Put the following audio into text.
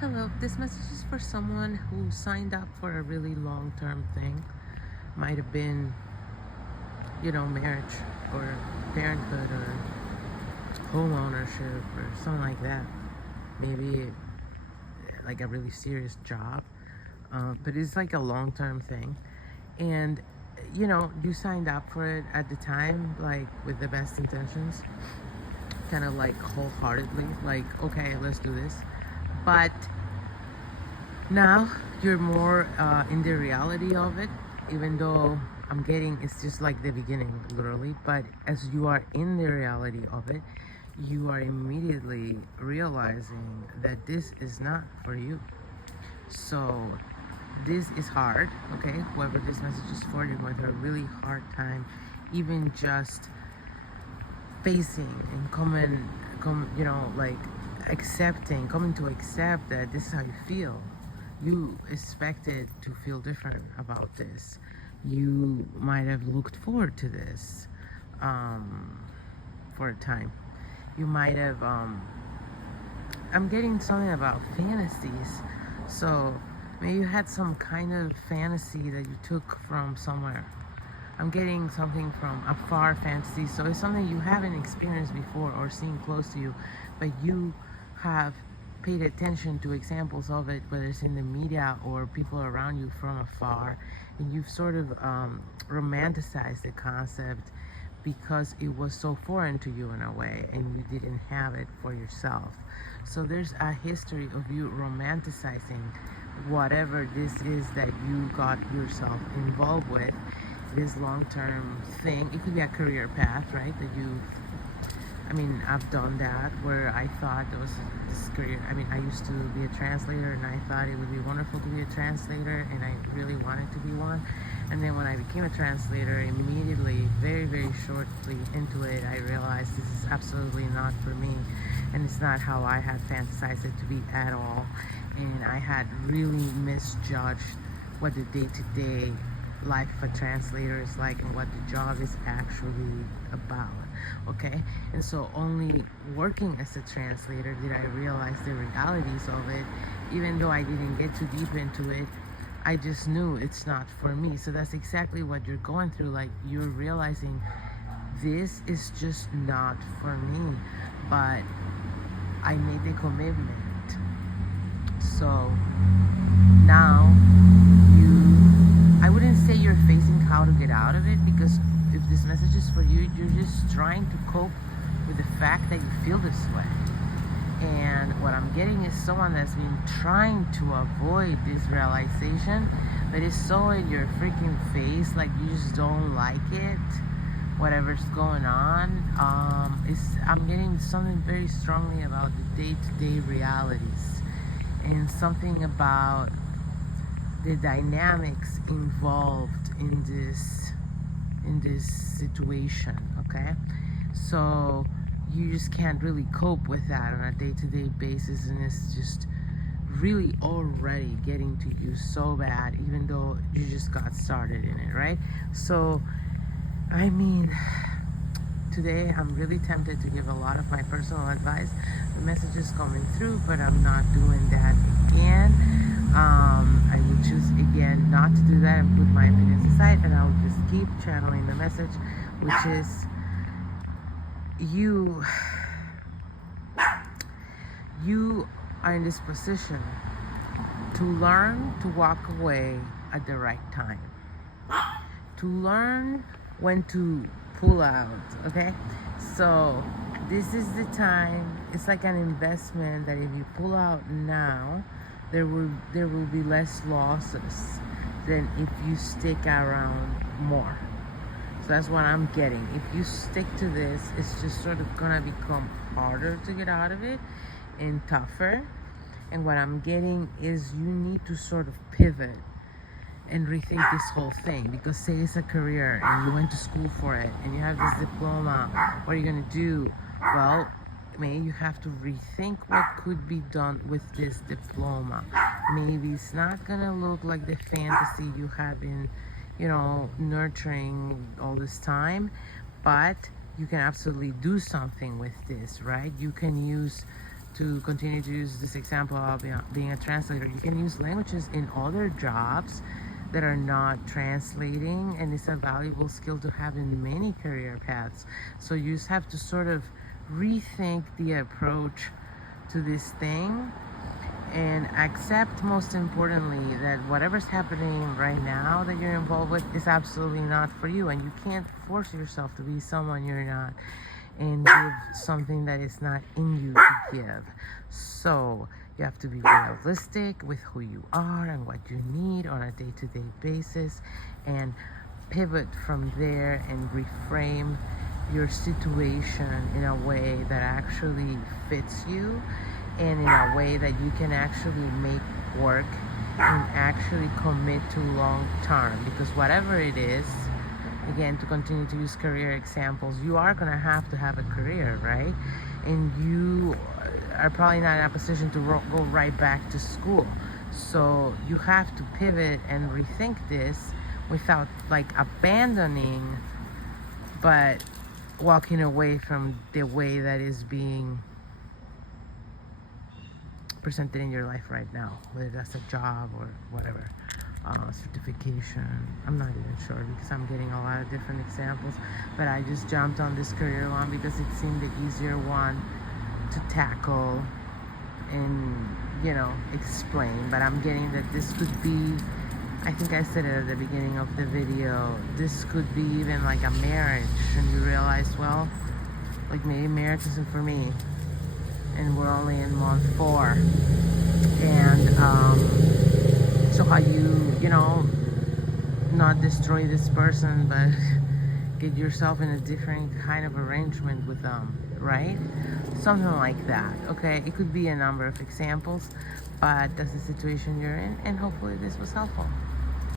Hello, this message is for someone who signed up for a really long-term thing. Might have been, marriage or parenthood or home ownership or something like that. Maybe like a really serious job. But it's like a long-term thing. And, you signed up for it at the time, like with the best intentions, kind of like wholeheartedly, like, okay, let's do this. But now you're more in the reality of it, even though I'm getting it's just like the beginning, literally. But as you are in the reality of it, you are immediately realizing that this is not for you. So this is hard, okay? Whoever this message is for, you're going through a really hard time, even just facing and like coming to accept that this is how you feel. You expected to feel different about this. You might have looked forward to this um, for a time. You might have I'm getting something about fantasies. So maybe you had some kind of fantasy that you took from somewhere. I'm getting something from a far fantasy. So it's something you haven't experienced before or seen close to you, but you have paid attention to examples of it, whether it's in the media or people around you from afar, and you've sort of romanticized the concept because it was so foreign to you in a way and you didn't have it for yourself. So there's a history of you romanticizing whatever this is that you got yourself involved with, this long-term thing. It could be a career path, right? I've done that where I thought there was this career. I used to be a translator and I thought it would be wonderful to be a translator and I really wanted to be one. And then when I became a translator, immediately, very, very shortly into it, I realized this is absolutely not for me. And it's not how I had fantasized it to be at all. And I had really misjudged what the day-to-day life of a translator is like and what the job is actually about. Okay, and so only working as a translator did I realize the realities of it. Even though I didn't get too deep into it, I just knew it's not for me. So that's exactly what you're going through. Like, you're realizing this is just not for me, but I made the commitment. So now I wouldn't say you're facing how to get out of it, because if this message is for you, you're just trying to cope with the fact that you feel this way. And what I'm getting is someone that's been trying to avoid this realization, but it's so in your freaking face, like you just don't like it, whatever's going on. I'm getting something very strongly about the day-to-day realities and something about the dynamics involved in this situation. Okay, so you just can't really cope with that on a day-to-day basis, and it's just really already getting to you so bad, even though you just got started in it, right? So today I'm really tempted to give a lot of my personal advice. The message is coming through, but I'm not doing that again. I will choose again not to do that and put my opinions aside, and I'll just keep channeling the message, which is you are in this position to learn to walk away at the right time, to learn when to pull out. Okay, so this is the time. It's like an investment that if you pull out now, there will be less losses than if you stick around more. So that's what I'm getting. If you stick to this, it's just sort of gonna become harder to get out of it and tougher. And what I'm getting is you need to sort of pivot and rethink this whole thing, because say it's a career and you went to school for it and you have this diploma, what are you gonna do? Well, maybe you have to rethink what could be done with this diploma. Maybe it's not gonna look like the fantasy you have been, nurturing all this time, but you can absolutely do something with this, right? You can use to continue to use this example of being a translator, you can use languages in other jobs that are not translating, and it's a valuable skill to have in many career paths. So you just have to sort of rethink the approach to this thing and accept, most importantly, that whatever's happening right now that you're involved with is absolutely not for you, and you can't force yourself to be someone you're not and give something that is not in you to give. So you have to be realistic with who you are and what you need on a day-to-day basis, and pivot from there and reframe your situation in a way that actually fits you, and in a way that you can actually make work and actually commit to long term. Because whatever it is, again, to continue to use career examples, you are going to have a career, right? And you are probably not in a position to go right back to school. So you have to pivot and rethink this without like abandoning, but walking away from the way that is being presented in your life right now, whether that's a job or whatever, certification. I'm not even sure because I'm getting a lot of different examples, but I just jumped on this career one because it seemed the easier one to tackle and, you know, explain. But I'm getting that this could be, I think I said it at the beginning of the video, this could be even like a marriage, and you realize, well, like maybe marriage isn't for me, and we're only in month 4, and so how you know, not destroy this person, but get yourself in a different kind of arrangement with them, right? Something like that. Okay, it could be a number of examples, but that's the situation you're in, and hopefully this was helpful.